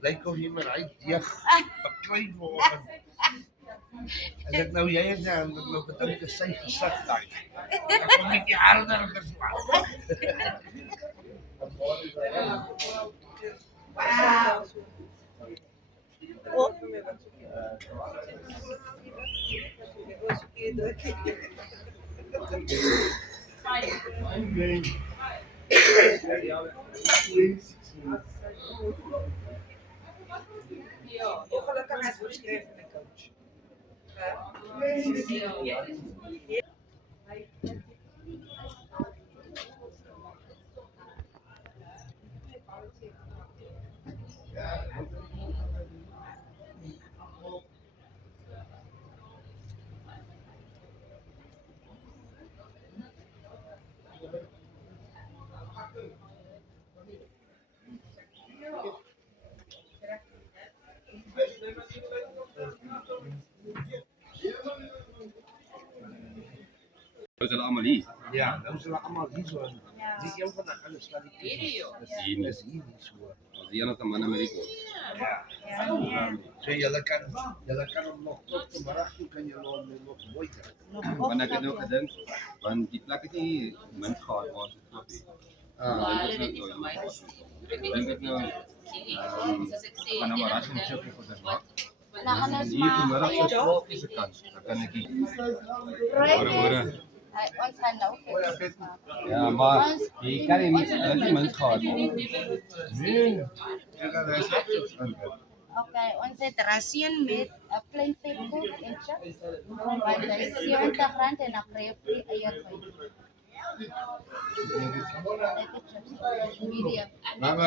Lijkt of je maar uit die bekleed worden. Als ik nou jij en dan nog het ook de zijn gezet daar. Dan kom ik je harder geslagen. Wow. Gelukkig is beschreven de coach. Dat is allemaal hier. Ja, dat zullen allemaal hier zo. Die heel van de alles wat ik Dat is hier dat is niet. hier niet zo. Dat is hier nog een man in Amerika. Ja. Zo, je kan hem nog tot maar achter kan je nog mooi krijgen. Want ik heb ook gedacht, want die plek die mens gaat was het klopt. Ik denk dat nou van een ras en chip voor de smaak. En hier vanmiddag is 12 is de kans. Dan kan ik hier. Hoor. Ons gaan nou kyk. Ja, maar je kan niet mens gaat. Nee, je kan er zelfs aan. Okay, ons het rasien met 'n klein petkoek en chips. Want hy is R70 en 'n kreppie eierkoek. Medium. Ja,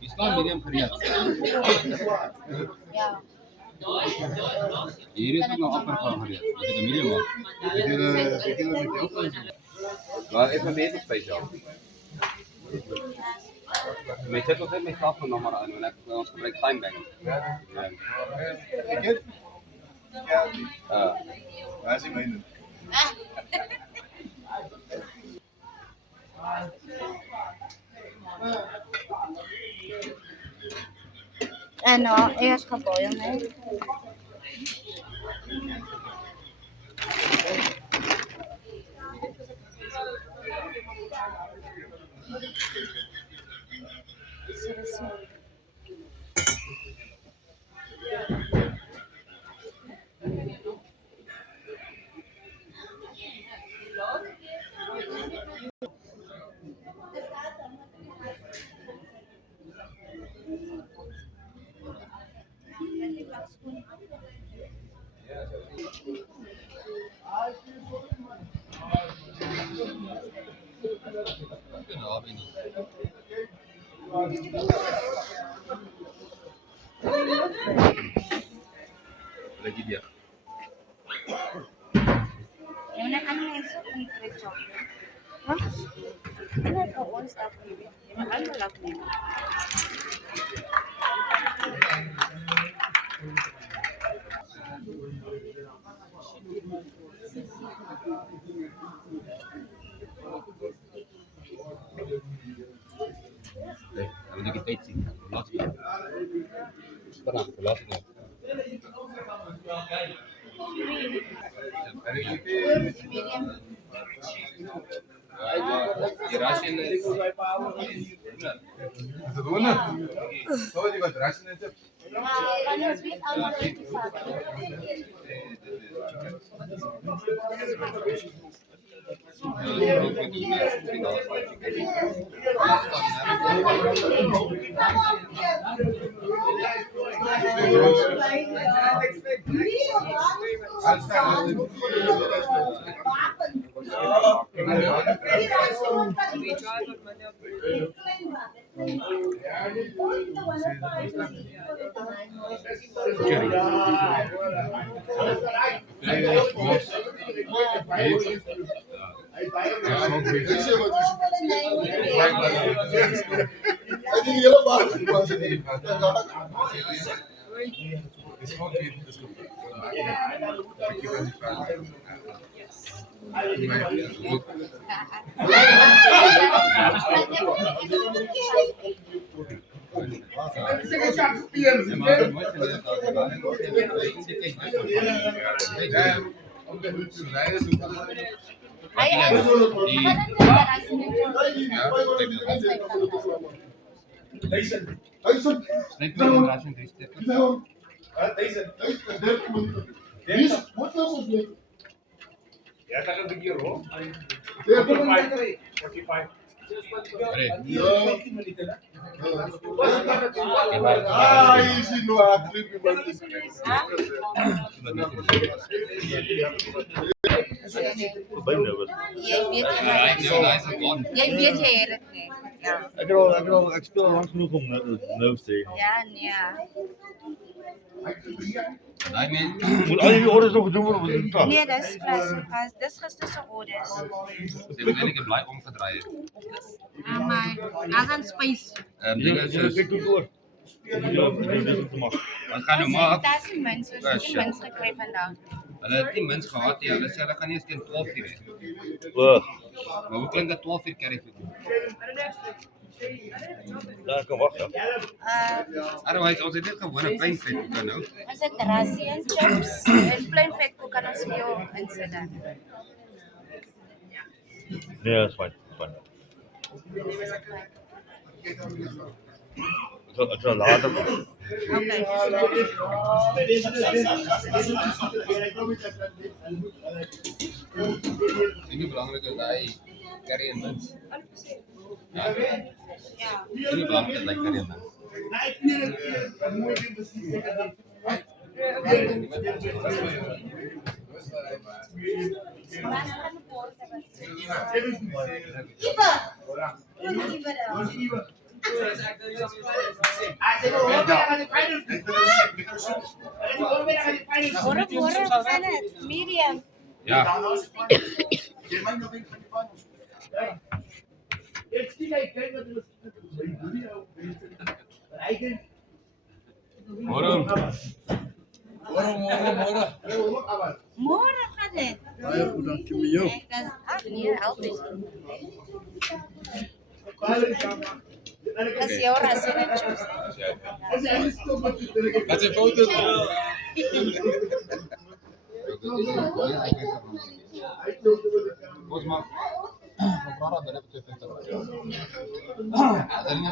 is kan medium gereed. Ja. Hier is ook nog upper van gereed. Dat is een medium hoor. Ik wil met jou gaan. Maar even beter speciaal. Met zet altijd mijn slaap nog maar aan, want ik gebruik timebank. Ja. Ik het? Ja. Waar is hij mee? Ano, eers kaboyo na. Genau, bin ich. Lagi dia. Yung naka-menso kung krecho. Ha? Ano po on stop here? Ano lang niya? Nee, dan moet ik het tijd zien. Laat zien. Vanaf, laat het nog. Medium. Die Russian is... Is het doen? Zo, die wat rassen en chips. Kan ons weet allemaal eten samen. Dis gewoon weer dis goed. Ek kan nie vraag. Hy is terrasie met Net met 'n rasing drie stukke. Ja, tak 'n bietjie rond. Reg. 15 minute na. Jy weet jy het dit nie. Ja. Ek speel lank genoeg om nou te sê. Ja, nee. Daai men Moet al die orders nog gedoen word op die dag. Nee, dis plastic. Dis gister se orders. sê eintlik bly omgedraai het. Maar as aan space. Ding is soos Ek doen door. wat gaan nou maak? Dit is mens, so Ah, is shit. mens gekry vandag. Hulle het nie mens gehad nie. Hulle sê hulle gaan nie eens teen 12:00 hê. O, Maar hoe klink dit 12:00 carry vir? ja, ek kan wag ja. Otherwise ons het net gewone klein vet kan nou. Ons het terrasie en chips en plain vetkoek kan ons vir jou insit dan. Nee, dat is fijn. Ik zal later komen. Okay. Dit is belangrik dat hy carry en mens. Ja. Ja. Dit is belangrik dat hy carry en mens. Môre gaan dit medium. Ja. Môre. Môre gaan dit. Baie goed, dankie met jou. Ek is nee, altyd. As jou rasie en chips. Dat is 'n foto. Ons maak. Ons vra dan binne op 2 punte. As hulle nie